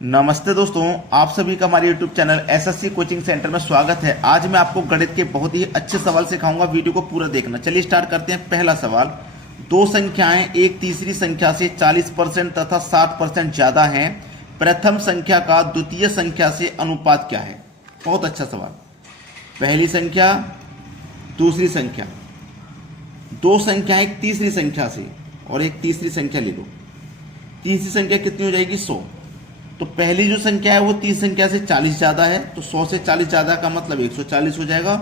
नमस्ते दोस्तों, आप सभी का हमारे YouTube channel SSC coaching centre में स्वागत है। आज मैं आपको गणित के बहुत ही अच्छे सवाल सिखाऊंगा। वीडियो को पूरा देखना। चलिए स्टार्ट करते हैं। पहला सवाल, दो संख्याएं एक तीसरी संख्या से 40% तथा 60% ज्यादा हैं। प्रथम संख्या का द्वितीय संख्या से अनुपात क्या है? बहुत अच्छा सवाल। पहली संख्या, दूसरी संख्या, दो संख्या एक तीसरी संख्या से और एक तीसरी संख्या ले लो। तीसरी संख्या कितनी हो जाएगी? 100। तो पहली जो संख्या है वो तीसरी संख्या से 40 ज्यादा है, तो 100 से 40 ज्यादा का मतलब 140 हो जाएगा।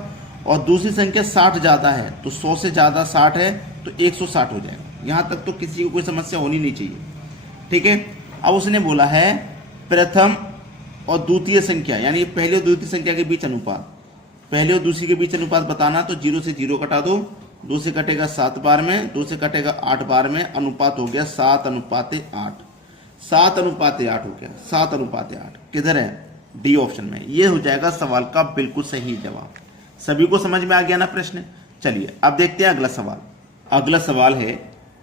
और दूसरी संख्या 60 ज्यादा है, तो 100 से ज्यादा 60 है तो 160 हो जाएगा। यहां तक तो किसी को कोई समस्या होनी नहीं चाहिए, ठीक है। अब उसने बोला है प्रथम और द्वितीय संख्या, यानी पहले और द्वितीय संख्या के बीच अनुपात। पहले और दूसरी के बीच अनुपात बताना, तो 0 से 0 कटा दो, 2 से कटेगा 7 बार में, 2 से कटेगा 8 बार में, अनुपात हो गया 7:8। 7:8 हो गया, 7:8। किधर है? डी ऑप्शन में। ये हो जाएगा सवाल का बिल्कुल सही जवाब। सभी को समझ में आ गया ना प्रश्न? चलिए अब देखते हैं अगला सवाल। अगला सवाल है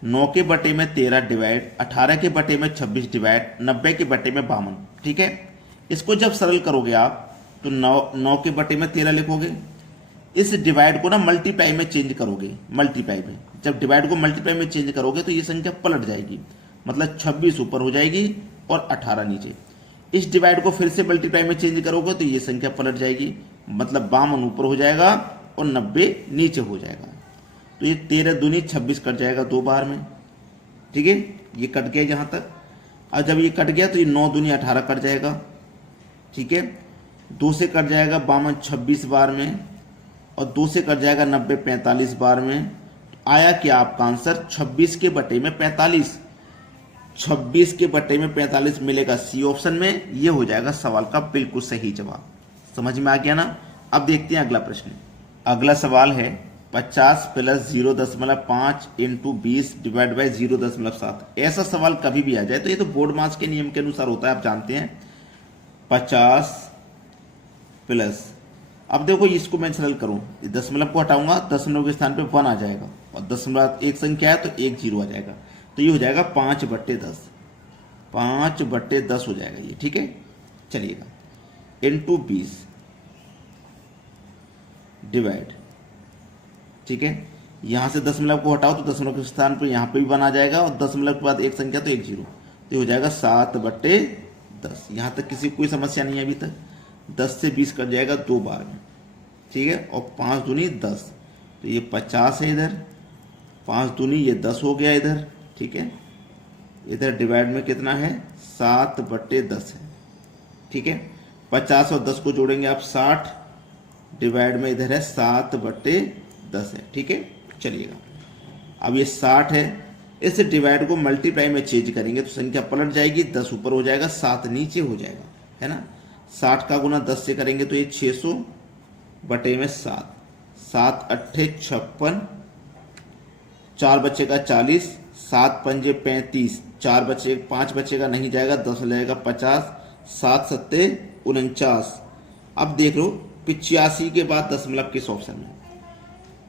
9 के बटे में 13 डिवाइड, 18 के बटे में 26 डिवाइड, 90 के बटे में 52। ठीक है। इसको जब सरल करोगे आप तो 9 के बटे में 13 लिखोगे। इस डिवाइड को ना मल्टीप्लाई में चेंज करोगे। मल्टीप्लाई में जब डिवाइड को मल्टीप्लाई में चेंज करोगे तो ये संख्या पलट जाएगी, मतलब 26 ऊपर हो जाएगी और 18 नीचे। इस डिवाइड को फिर से मल्टीप्लाई में चेंज करोगे तो ये संख्या पलट जाएगी, मतलब 52 ऊपर हो जाएगा और 90 नीचे हो जाएगा। तो ये 13 दूनी 26 कट जाएगा 2 बार में, ठीक है। ये कट गया जहां तक। और जब ये कट गया तो ये 9 दूनी 18 कट जाएगा, ठीक है। 2 से कट जाएगा 52 26 बार में, और 2 से कट जाएगा 90 45 बार में। आया क्या आपका आंसर? 26 के बटे में 45। 26 के बटे में 45 मिलेगा सी ऑप्शन में। ये हो जाएगा सवाल का बिल्कुल सही जवाब। समझ में आ गया ना? अब देखते हैं अगला प्रश्न। अगला सवाल है 50 + 0.5 × 20 डिवाइड बाई 0.7। ऐसा सवाल कभी भी आ जाए तो ये तो बोर्ड मार्क्स के नियम के अनुसार होता है, आप जानते हैं। 50 प्लस, अब देखो इसको मैं सरल करूं, दशमलव को हटाऊंगा, दशमलव के स्थान पे 1 आ जाएगा, और दशमलव एक संख्या है तो एक 0 आ जाएगा। तो ये हो जाएगा 5/10। 5/10 हो जाएगा ये, ठीक है। चलिएगा × 20 डिवाइड, ठीक है। यहां से दशमलव को हटाओ तो दशमलव के स्थान पर यहां पे भी 1 आ जाएगा, और दशमलव के बाद एक संख्या तो एक 0। तो ये हो जाएगा 7/10। यहां तक किसी को कोई समस्या नहीं है अभी तक। 10 से 20 कट जाएगा 2 बार में, ठीक है। और 5 दूनी 10, तो ये 50 है इधर। 5 दूनी ये 10 हो गया इधर, ठीक है। इधर डिवाइड में कितना है? 7/10 है, ठीक है। 50 और 10 को जोड़ेंगे आप 60, डिवाइड में इधर है 7/10 है, ठीक है। चलिएगा अब ये 60 है, इस डिवाइड को मल्टीप्लाई में चेंज करेंगे तो संख्या पलट जाएगी, 10 ऊपर हो जाएगा 7 नीचे हो जाएगा, है ना। 60 का गुना 10 से करेंगे तो ये 600 बटे में 7, 7 8 56, 4 बचेगा 40, 7 पंजे 35, 4 बचे 5 बचेगा नहीं जाएगा, 10 लगेगा 50, 7 सत्ते 49। अब देख लो 85 के बाद दशमलव किस ऑप्शन में?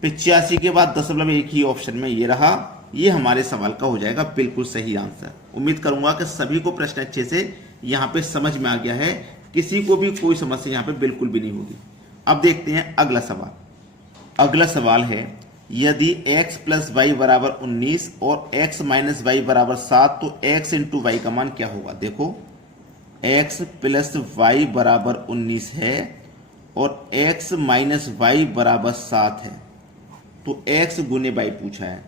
85 के बाद दशमलव एक ही ऑप्शन में, ये रहा। ये हमारे सवाल का हो जाएगा बिल्कुल सही आंसर। उम्मीद करूंगा कि सभी को प्रश्न अच्छे से यहाँ पे समझ में आ गया है, किसी को भी कोई समस्या यहाँ पे बिल्कुल भी नहीं होगी। अब देखते हैं अगला सवाल। अगला सवाल है यदि x + y = 19 और x - y = 7 तो x × y का मान क्या होगा? देखो x + y = 19 है और x - y = 7 है, तो x गुने y पूछा है।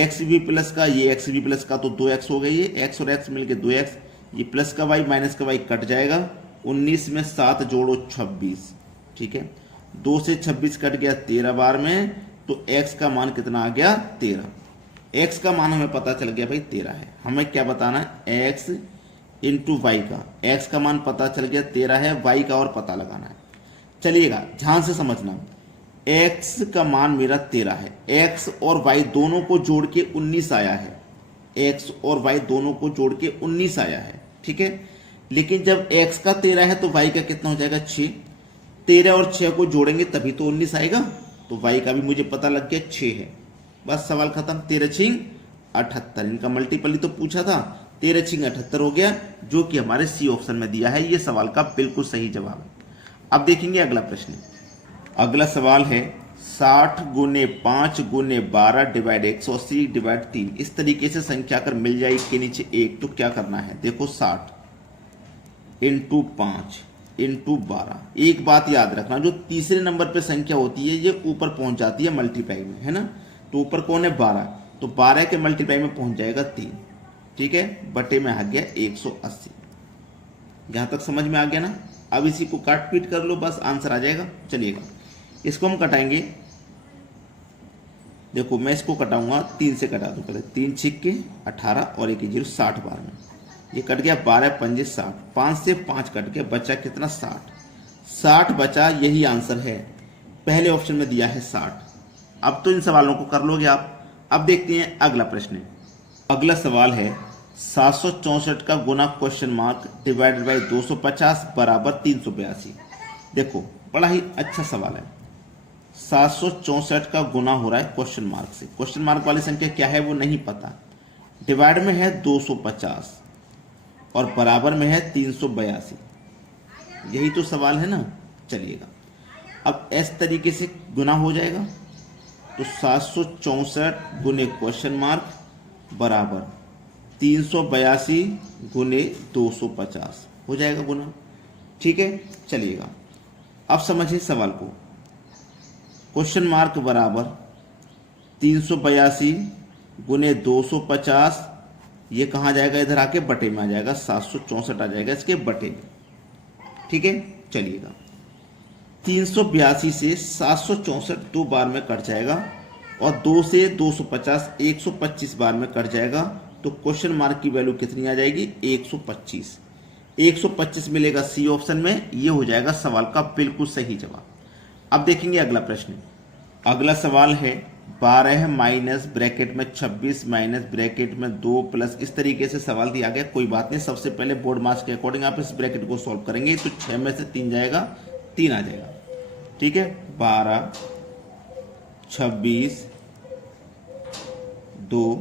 x भी प्लस का, ये x भी प्लस का, तो 2x हो गई। ये x और x मिलके 2x, ये प्लस का y माइनस का y कट जाएगा। 19 में 7 जोड़ो 26, ठीक है। 2 से 26 कट गया 13 बार में, तो x का मान कितना आ गया? 13। x का मान हमें पता चल गया भाई 13 है। हमें क्या बताना है? x × y का। x का मान पता चल गया 13 है, y का और पता लगाना है। चलिएगा ध्यान से समझना, x का मान मेरा 13 है, x और y दोनों को जोड़ के 19 आया है। x और y दोनों को जोड़ के 19 आया है, ठीक है। लेकिन जब x का 13 है तो y का कितना हो जाएगा? 6। 13 और 6 को जोड़ेंगे तभी तो 19 आएगा, तो y का भी मुझे पता लग गया 6 है। बस सवाल खत्म। 13 × 6 = 78। इनका मल्टीपल ही तो पूछा था, 13 छिंग 78 हो गया, जो कि हमारे सी ऑप्शन में दिया है। ये सवाल का बिल्कुल सही जवाब है। अब देखेंगे अगला प्रश्न। अगला सवाल है 60 गुने 5 गुने 12 डिवाइड 180 डिवाइड 3। इस तरीके से संख्या अगर मिल जाए के नीचे 1 तो क्या करना है। देखो 60 इंटू 5 इंटू 12। एक बात याद रखना, जो तीसरे नंबर पे संख्या होती है ये ऊपर पहुंच जाती है मल्टीप्लाई में, है ना। तो ऊपर कौन है 12, तो 12 के मल्टीप्लाई में पहुंच जाएगा 3, ठीक है, बटे में आ गया 180। यहां तक समझ में आ गया ना। अब इसी को काट पीट कर लो, बस आंसर आ जाएगा। चलिएगा इसको हम कटाएंगे। देखो मैं इसको कटाऊंगा, 3 से कटा दूं पहले। 3 छिक्के 18 और 1 0 60 बार में ये कट गया। 12 पंजे 60, 5 से 5 कट गया, बचा कितना 60 बचा। यही आंसर है, पहले ऑप्शन में दिया है 60। अब तो इन सवालों को कर लोगे आप। अब देखते हैं अगला प्रश्न। अगला सवाल है 764 का गुना क्वेश्चन मार्क डिवाइडेड बाई 250 बराबर 382। देखो बड़ा ही अच्छा सवाल है। 764 का गुना हो रहा है क्वेश्चन मार्क से। क्वेश्चन मार्क वाली संख्या क्या है वो नहीं पता। डिवाइड में है 250 और बराबर में है 382। यही तो सवाल है ना। चलिएगा अब इस तरीके से गुना हो जाएगा, तो 764 गुने क्वेश्चन मार्क बराबर 382 गुने 250 हो जाएगा गुना, ठीक है। चलिएगा अब समझिए सवाल को। क्वेश्चन मार्क बराबर 382 गुने 250, ये कहाँ जाएगा, इधर आके बटे में आ जाएगा। 764 आ जाएगा इसके बटे में, ठीक है। चलिएगा 382 से 764 दो बार में कट जाएगा और 2 से 250 125 बार में कट जाएगा। तो क्वेश्चन मार्क की वैल्यू कितनी आ जाएगी 125। 125 मिलेगा सी ऑप्शन में। ये हो जाएगा सवाल का बिल्कुल सही जवाब। अब देखेंगे अगला प्रश्न। अगला सवाल है 12 माइनस ब्रैकेट में 26 माइनस ब्रैकेट में 2 प्लस, इस तरीके से सवाल दिया गया। कोई बात नहीं, सबसे पहले बोर्ड मार्क्स के अकॉर्डिंग आप इस ब्रैकेट को सॉल्व करेंगे। तो 6 में से 3 जाएगा, 3 आ जाएगा, ठीक है। 12 26 2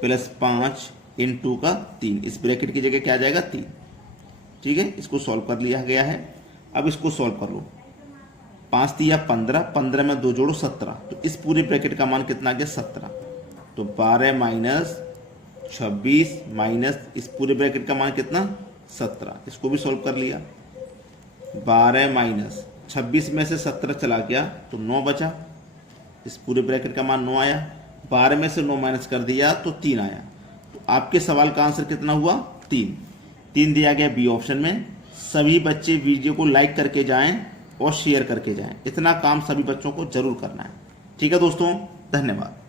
प्लस 5 इंटू का 3, इस ब्रैकेट की जगह क्या आ जाएगा 3, ठीक है। इसको सॉल्व कर लिया गया है। अब इसको सॉल्व कर लो। 5 3 15, 15 में 2 जोड़ो 17, तो इस पूरे ब्रैकेट का मान कितना आ गया 17। तो 12 माइनस 26 माइनस इस पूरे ब्रैकेट का मान कितना 17, इसको भी सॉल्व कर लिया। 12 माइनस 26 में से 17 चला गया तो 9 बचा, इस पूरे ब्रैकेट का मान 9 आया। 12 में से 9 माइनस कर दिया तो 3 आया। तो आपके सवाल का आंसर कितना हुआ 3 दिया गया बी ऑप्शन में। सभी बच्चे वीडियो को लाइक करके जाएं और शेयर करके जाएं। इतना काम सभी बच्चों को जरूर करना है, ठीक है दोस्तों। धन्यवाद।